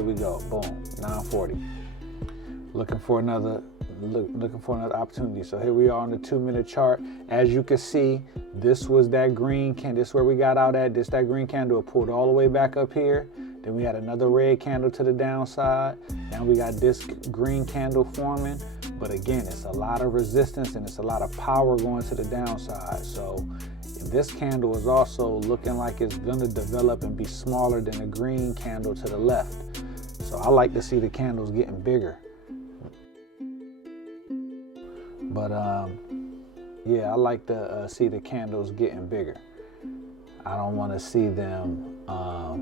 here we go. Boom, 940. Looking for another opportunity. So here we are on the 2-minute chart. As you can see, this was that green candle. This is where we got out at. That green candle. It pulled all the way back up here. Then we had another red candle to the downside. Now we got this green candle forming. But again, it's a lot of resistance and it's a lot of power going to the downside. So this candle is also looking like it's gonna develop and be smaller than the green candle to the left. So I like to see the candles getting bigger. But yeah, I like to see the candles getting bigger. I don't want to see them. I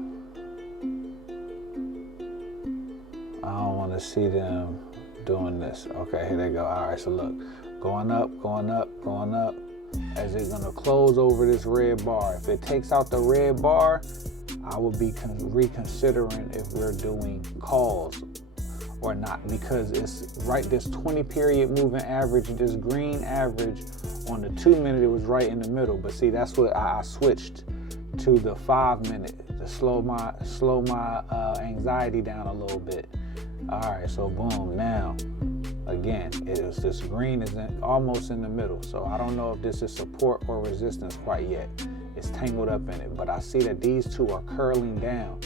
don't want to see them doing this. Okay, here they go. All right, so look, going up, going up, going up. As they're gonna close over this red bar. If it takes out the red bar, I will be reconsidering if we're doing calls or not, because it's right, this 20 period moving average, this green average on the 2-minute, it was right in the middle. But see, that's what I switched to the 5-minute to slow my anxiety down a little bit. All right, so boom, now again, this green is almost in the middle. So I don't know if this is support or resistance quite yet. It's tangled up in it, but I see that these two are curling down.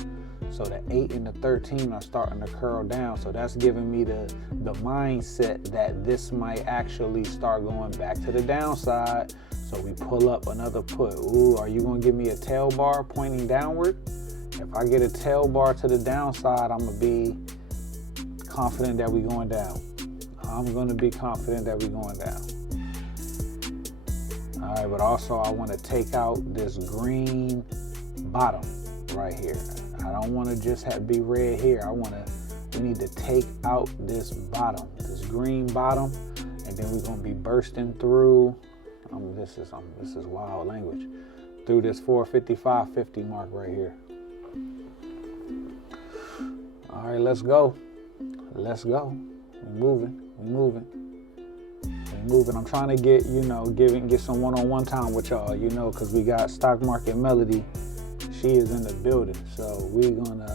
So the 8 and the 13 are starting to curl down. So that's giving me the mindset that this might actually start going back to the downside. So we pull up another put. Ooh, are you gonna give me a tail bar pointing downward? If I get a tail bar to the downside, I'm gonna be confident that we're going down. I'm gonna be confident that we're going down. All right, but also I wanna take out this green bottom right here. I don't want to just be red here. We need to take out this bottom, this green bottom, and then we're gonna be bursting through. This is wild language. Through this 455.50 mark right here. All right, let's go. Let's go. We're moving. I'm trying to get get some one-on-one time with y'all, because we got Stock Market Melody. She is in the building, so we're gonna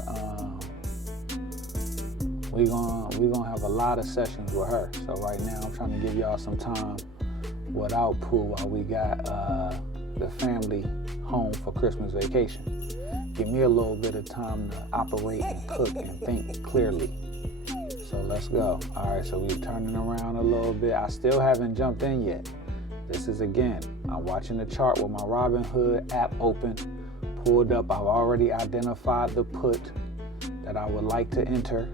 have a lot of sessions with her. So right now I'm trying to give y'all some time without Pooh while we got the family home for Christmas vacation. Give me a little bit of time to operate and cook and think clearly. So let's go. All right, so we're turning around a little bit. I still haven't jumped in yet. This is, again, I'm watching the chart with my Robinhood app open. Pulled up, I've already identified the put that I would like to enter.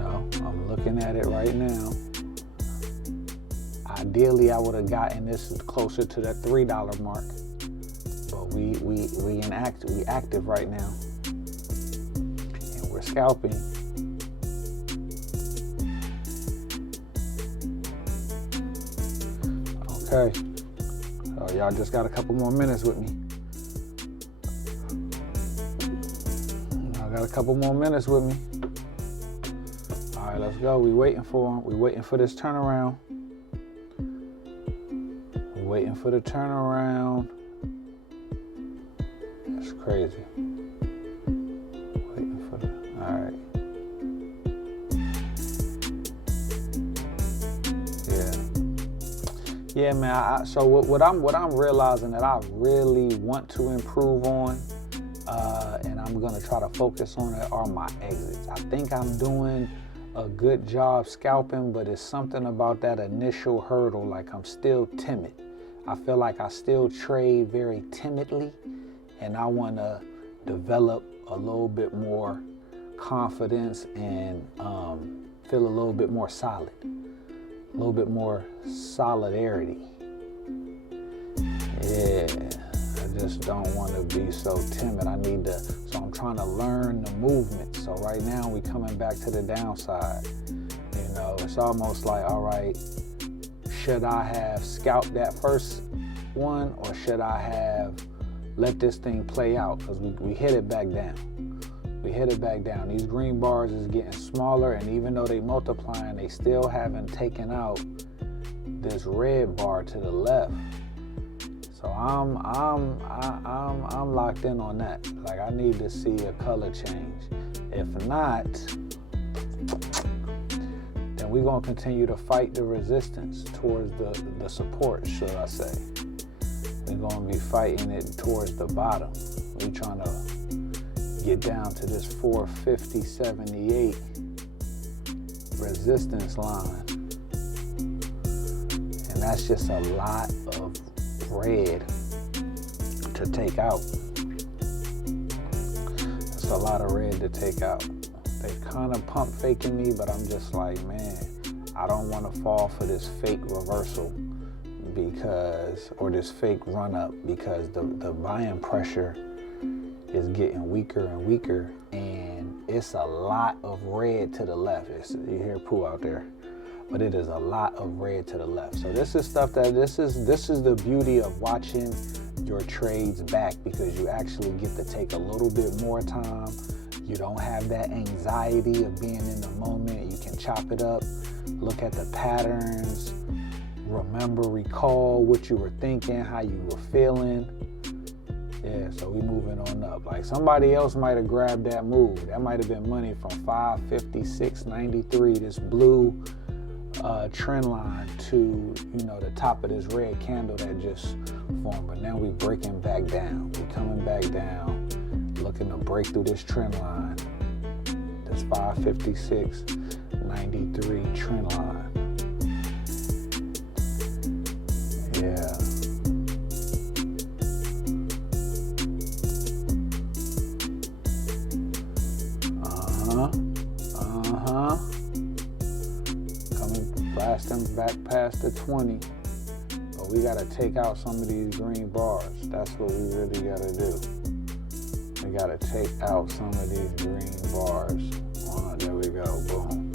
I'm looking at it right now. Ideally, I would have gotten this closer to that $3 mark, but we active right now, and we're scalping. Okay, so y'all just got a couple more minutes with me. Got a couple more minutes with me. All right, let's go. We waiting for him. We waiting for this turnaround. We waiting for the turnaround. That's crazy. Waiting for the. All right. Yeah, man. So what I'm realizing that I really want to improve on. And I'm gonna try to focus on it are my exits. I think I'm doing a good job scalping, but it's something about that initial hurdle, like I'm still timid. I feel like I still trade very timidly, and I wanna develop a little bit more confidence and feel a little bit more solid, a little bit more solidarity. Yeah. I just don't want to be so timid. So I'm trying to learn the movement. So right now we coming back to the downside. It's almost like, all right, should I have scalped that first one, or should I have let this thing play out? Because we hit it back down. We hit it back down. These green bars is getting smaller, and even though they multiplying, they still haven't taken out this red bar to the left. So I'm locked in on that. Like, I need to see a color change. If not, then we're going to continue to fight the resistance towards the support, should I say. We're going to be fighting it towards the bottom. We're trying to get down to this 450.78 resistance line. And that's just a lot of red to take out. It's a lot of red to take out. They kind of pump faking me, but I'm just like, man, I don't want to fall for this fake reversal or this fake run up, because the buying pressure is getting weaker and weaker, and it's a lot of red to the left. You hear poo out there, but it is a lot of red to the left. So this is stuff that this is the beauty of watching your trades back, because you actually get to take a little bit more time. You don't have that anxiety of being in the moment. You can chop it up, look at the patterns, recall what you were thinking, how you were feeling. Yeah, so we moving on up. Like somebody else might have grabbed that move. That might have been money from 556.93, this blue trend line, to the top of this red candle that just formed. But now we breaking back down. We coming back down, looking to break through this trend line. This 556.93 trend line. Yeah. Blasting back past the 20. But we gotta take out some of these green bars. That's what we really gotta do. We gotta take out some of these green bars. There we go, boom.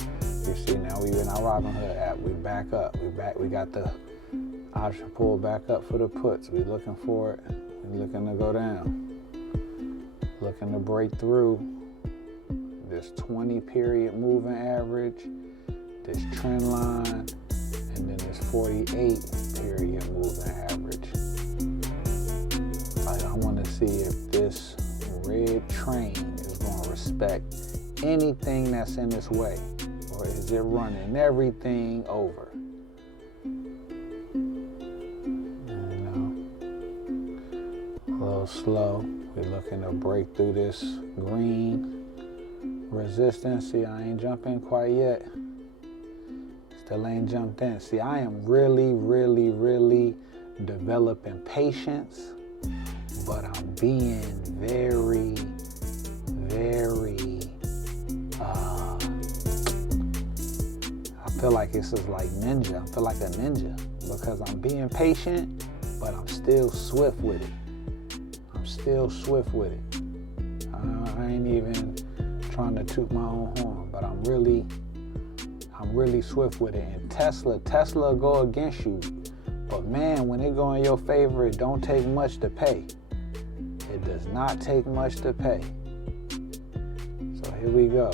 You see, now we in our Robinhood app. We back up. We got the option pull back up for the puts. We looking for it. We looking to go down. Looking to break through this 20 period moving average, this trend line, and then this 48 period moving average. I want to see if this red train is going to respect anything that's in its way, or is it running everything over? A little slow. We're looking to break through this green resistance. See, I ain't jumping quite yet. Still ain't jumped in. See, I am really, really, really developing patience, but I'm being very, very, I feel like this is like ninja. I feel like a ninja, because I'm being patient, but I'm still swift with it. I ain't even trying to toot my own horn, but I'm really swift with it. And Tesla go against you, but man, when it go in your favor, it don't take much to pay. It does not take much to pay. So here we go.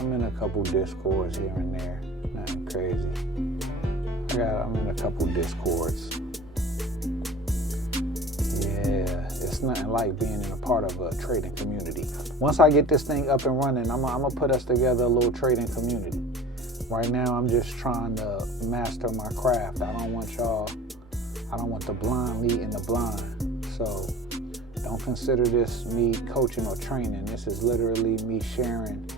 I'm in a couple discords here and there. Nothing crazy. I'm in a couple discords. Yeah, it's nothing like being in a part of a trading community. Once I get this thing up and running, I'm gonna put us together a little trading community. Right now, I'm just trying to master my craft. I don't want the blind leading the blind. So don't consider this me coaching or training. This is literally me sharing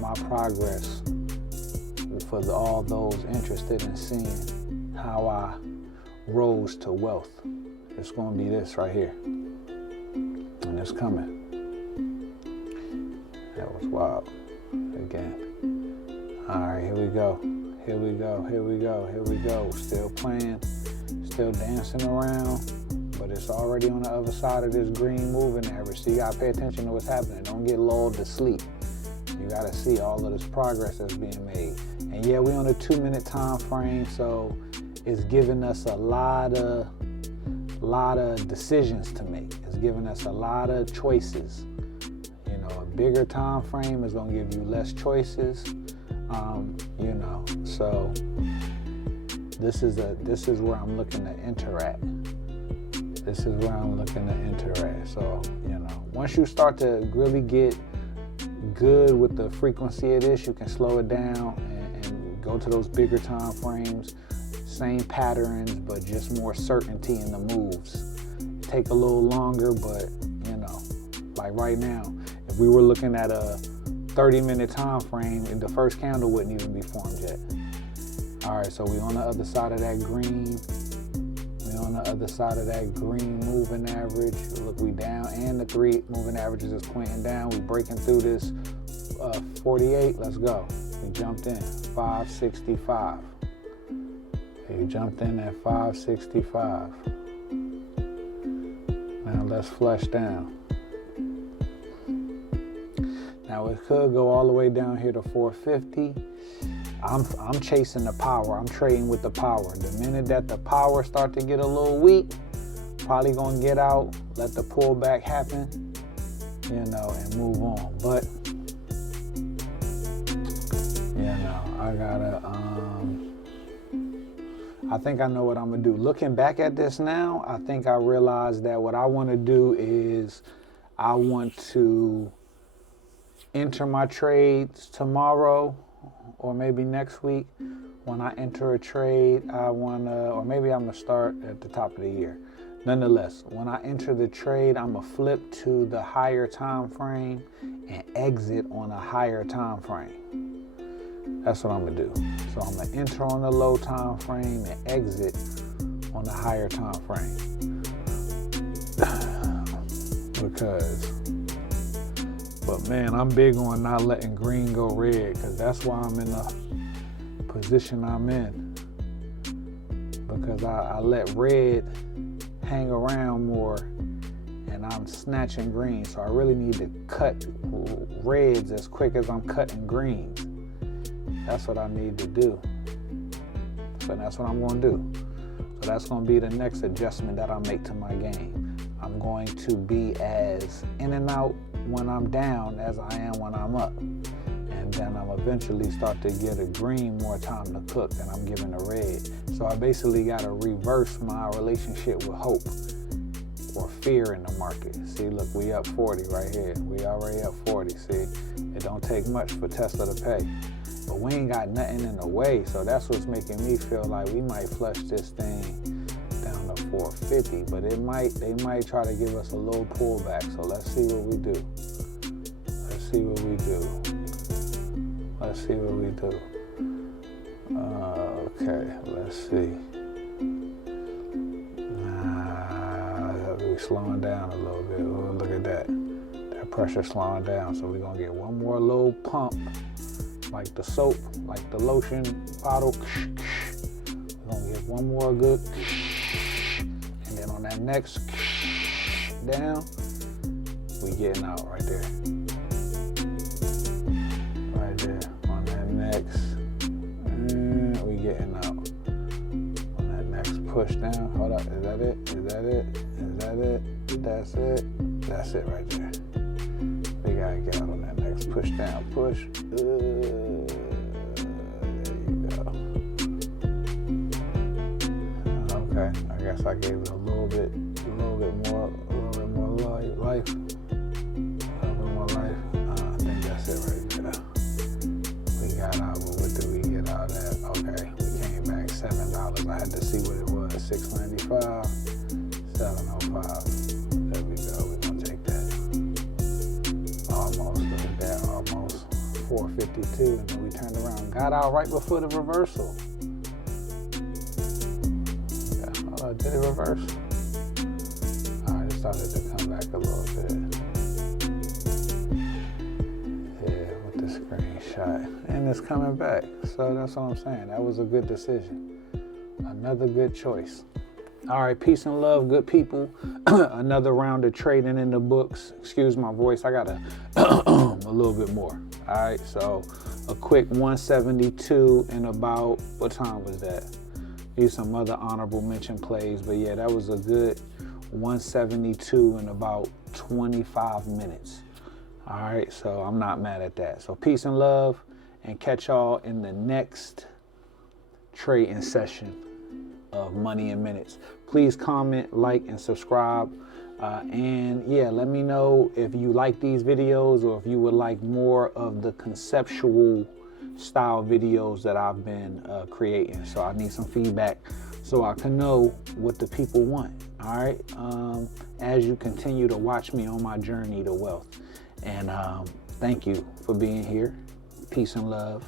my progress for all those interested in seeing how I rose to wealth. It's going to be this right here. And it's coming. That was wild. Again. All right, here we go. Still playing, still dancing around, but it's already on the other side of this green moving average. So you got to pay attention to what's happening. Don't get lulled to sleep. You got to see all of this progress that's being made. And yeah, we're on a 2-minute time frame, so it's giving us a lot of decisions to make. It's giving us a lot of choices. A bigger time frame is going to give you less choices. So this is where I'm looking to enter at. this is where I'm looking to enter at. So, you know, once you start to really get good with the frequency of this, you can slow it down and go to those bigger time frames, same patterns, but just more certainty in the moves. Take a little longer, but you know, like right now, if we were looking at a 30-minute time frame, the first candle wouldn't even be formed yet. All right, so we on the other side of that green. We on the other side of that green moving average. Look, we down, and the 3 moving averages is pointing down. We breaking through this 48. Let's go. We jumped in 565. We jumped in at 565. Now let's flush down. Now it could go all the way down here to 450. I'm chasing the power. I'm trading with the power. The minute that the power start to get a little weak, probably gonna get out, let the pullback happen, you know, and move on. But you know, I gotta I think I know what I'm gonna do. Looking back at this now, I think I realized that what I want to do is I want to enter my trades tomorrow or maybe next week. When I enter a trade, I wanna, or maybe I'm gonna start at the top of the year. Nonetheless, when I enter the trade, I'm gonna flip to the higher time frame and exit on a higher time frame. That's what I'm gonna do. So I'm gonna enter on the low time frame and exit on the higher time frame. But man, I'm big on not letting green go red, because that's why I'm in the position I'm in. Because I let red hang around more and I'm snatching green. So I really need to cut reds as quick as I'm cutting greens. That's what I need to do. So that's what I'm gonna do. So that's gonna be the next adjustment that I make to my game. I'm going to be as in and out when I'm down as I am when I'm up. And then I'll eventually start to get a green more time to cook than I'm giving a red. So I basically gotta reverse my relationship with hope or fear in the market. See, look, we up 40 right here. We already up 40, see? It don't take much for Tesla to pay. But we ain't got nothing in the way, so that's what's making me feel like we might flush this thing down to 450, but they might try to give us a little pullback. So let's see what we do. Let's see what we do. Let's see what we do. Okay, let's see. We're slowing down a little bit. Oh, look at that. That pressure slowing down. So we're gonna get one more little pump, like the soap, like the lotion bottle. We're gonna get one more good. And then on that next down, we getting out right there. Right there. On that next, and we getting out. On that next push down. Hold up, is that it? Is that it? Is that it? That's it. That's it right there. We gotta get out on that next push down. Push. There you go. Okay, I guess I gave it a little bit more life. A little bit more life. I think that's it right there. We got out, but what did we get out at? Okay, we came back $7. I had to see what it was. $6.95, $7.05. There we go. We're gonna take that. Almost, look at that. Almost $4.52, and then we turned around, got out right before the reversal. Yeah, did it reverse? All right, it started to come back a little bit. Yeah, with the screenshot, and it's coming back. So that's what I'm saying. That was a good decision. Another good choice. All right, peace and love, good people. Another round of trading in the books. Excuse my voice, I got a little bit more. All right, so a quick 172 in about, what time was that? Here's some other honorable mention plays, but yeah, that was a good 172 in about 25 minutes. All right, so I'm not mad at that. So peace and love, and catch y'all in the next trading session. of Money in Minutes. Please comment, like, and subscribe. And yeah, let me know if you like these videos or if you would like more of the conceptual style videos that I've been creating. So I need some feedback so I can know what the people want. All right. As you continue to watch me on my journey to wealth. And thank you for being here. Peace and love.